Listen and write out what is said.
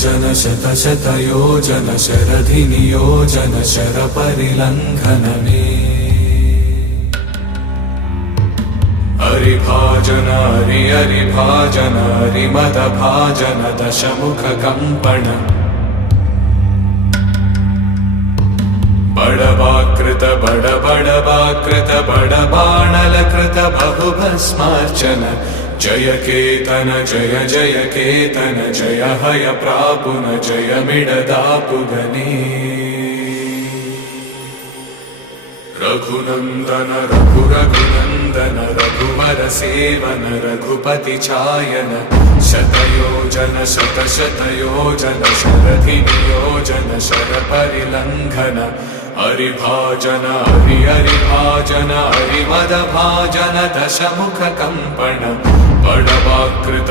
योजन शत शत योजन शरधि नियोजन शर परिलंघन में हरिभाजन हरि हरिभाजन हरिमद भाजन दशमुख कंपन बड़वाकृत बड़बाणल कृत बहुभस्मार्चन जय केतन जय जय केतन जय हय प्रापुन जय मिडदापुगने रघुनंदन रघुनंदन रघुवर सेवन रघुपति चायन शतयोजन शत शतयोजन शरधि नियोजन शर परिलंघन हरिभाजन हरि हरिभाजन हरिमद भाजन दशमुख कंपन बड़वाकृत